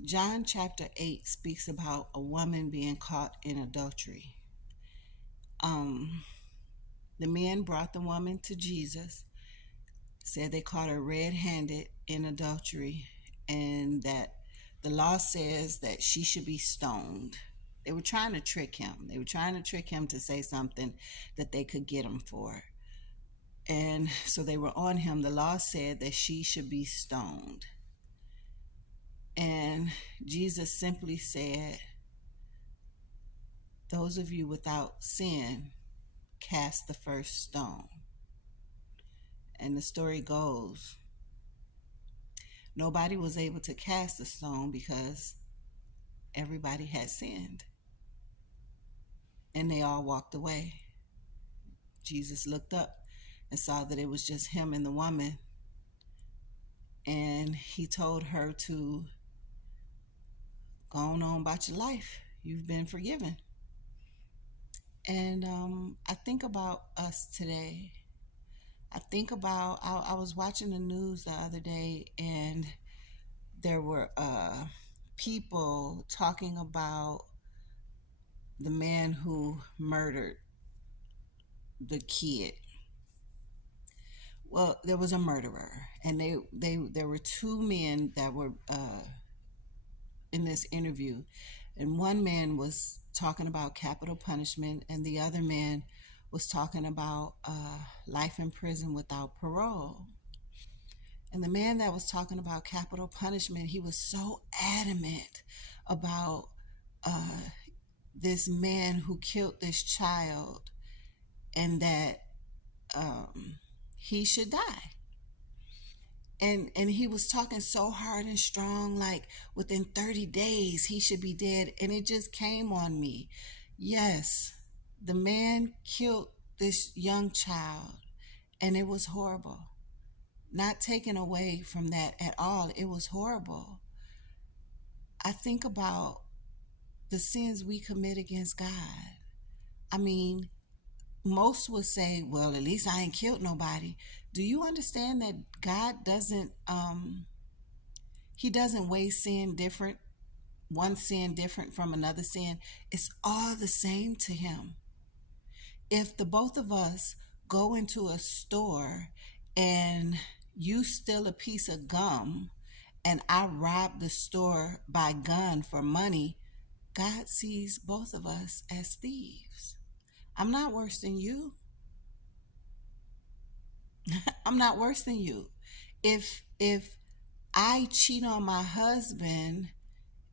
John chapter 8 speaks about a woman being caught in adultery. Um, the men brought the woman to Jesus, said they caught her red handed in adultery, and that the law says that she should be stoned. They were trying to trick him. They were trying to trick him to say something that they could get him for. And so they were on him. The law said that she should be stoned. And Jesus simply said, "Those of you without sin, cast the first stone." And the story goes, nobody was able to cast a stone because everybody had sinned. And they all walked away. Jesus looked up and saw that it was just him and the woman. And he told her to go on about your life. You've been forgiven. And I think about us today. I think about, I was watching the news the other day, and there were people talking about the man who murdered the kid. Well, there was a murderer, and there were two men that were in this interview, and one man was talking about capital punishment, and the other man was talking about life in prison without parole. And the man that was talking about capital punishment, he was so adamant about this man who killed this child, and that he should die. And he was talking so hard and strong, like within 30 days he should be dead. And it just came on me. Yes, the man killed this young child, and it was horrible. Not taken away from that at all. It was horrible. I think about the sins we commit against God. I mean, most would say, well, at least I ain't killed nobody. Do you understand that God doesn't he doesn't weigh sin different, one sin different from another sin? It's all the same to him. If the both of us go into a store and you steal a piece of gum and I rob the store by gun for money, God sees both of us as thieves. I'm not worse than you. I'm not worse than you. If I cheat on my husband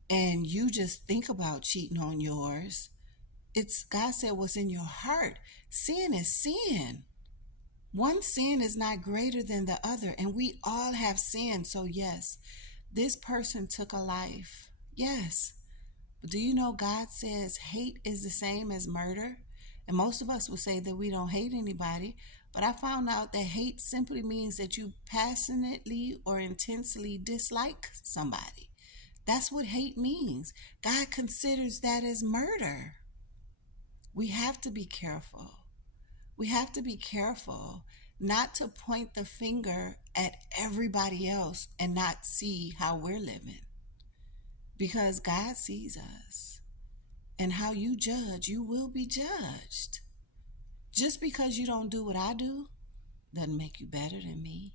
and you just think about cheating on yours, it's God said what's in your heart. Sin is sin. One sin is not greater than the other, and we all have sinned. So yes, this person took a life. Yes. But do you know God says hate is the same as murder? And most of us will say that we don't hate anybody, but I found out that hate simply means that you passionately or intensely dislike somebody. That's what hate means. God considers that as murder. We have to be careful. We have to be careful not to point the finger at everybody else and not see how we're living. Because God sees us. And how you judge, you will be judged. Just because you don't do what I do doesn't make you better than me.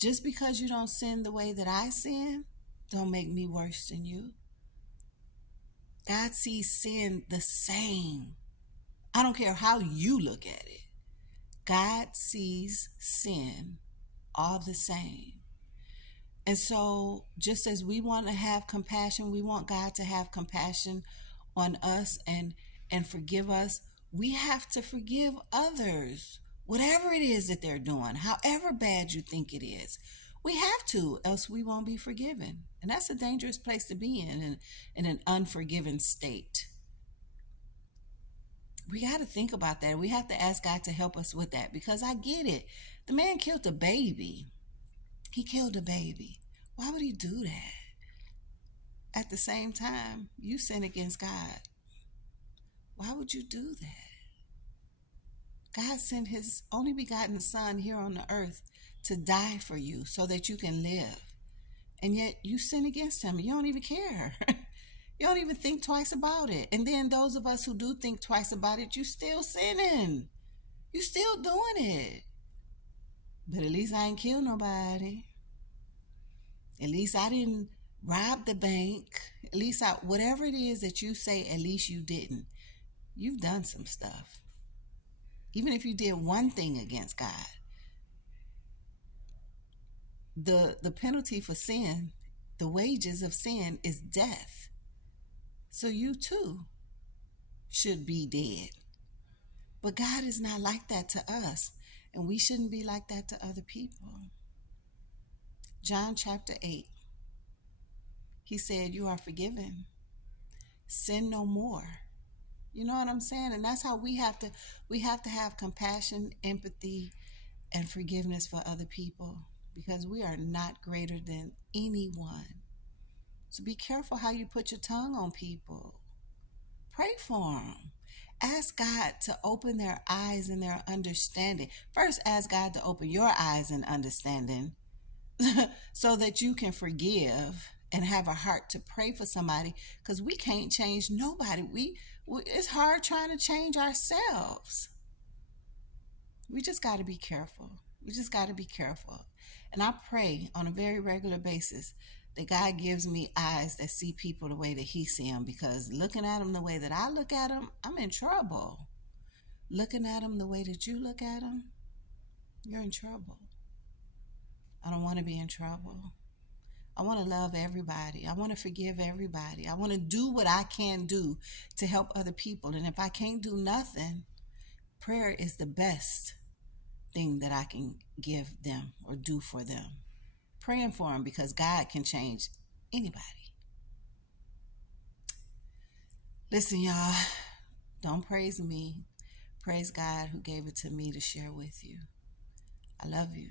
Just because you don't sin the way that I sin don't make me worse than you. God sees sin the same. I don't care how you look at it. God sees sin all the same. And so just as we want to have compassion, we want God to have compassion on us and forgive us. We have to forgive others, whatever it is that they're doing, however bad you think it is. We have to, else we won't be forgiven. And that's a dangerous place to be in an unforgiven state. We got to think about that. We have to ask God to help us with that, because I get it. The man killed a baby. He killed a baby. Why would he do that? At the same time, you sin against God. Why would you do that? God sent his only begotten son here on the earth to die for you so that you can live. and yet you sin against him. You don't even care. You don't even think twice about it. And then those of us who do think twice about it, you still sinning. You still doing it. But at least I ain't killed nobody. At least I didn't rob the bank. At least whatever it is that you say, at least you didn't. You've done some stuff. Even if you did one thing against God, the penalty for sin, the wages of sin is death. So you too should be dead. But God is not like that to us, and we shouldn't be like that to other people. John chapter 8, he said, you are forgiven. Sin no more. You know what I'm saying? And that's how we have to have compassion, empathy, and forgiveness for other people, because we are not greater than anyone. So be careful how you put your tongue on people. Pray for them. Ask God to open their eyes and their understanding. First, ask God to open your eyes and understanding so that you can forgive and have a heart to pray for somebody, because we can't change nobody. It's hard trying to change ourselves. We just got to be careful. We just got to be careful. And I pray on a very regular basis that God gives me eyes that see people the way that he see them, because looking at them the way that I look at them, I'm in trouble. Looking at them the way that you look at them, you're in trouble. I don't want to be in trouble. I want to love everybody. I want to forgive everybody. I want to do what I can do to help other people. And if I can't do nothing, prayer is the best thing that I can give them or do for them. Praying for them, because God can change anybody. Listen, y'all, don't praise me. Praise God who gave it to me to share with you. I love you.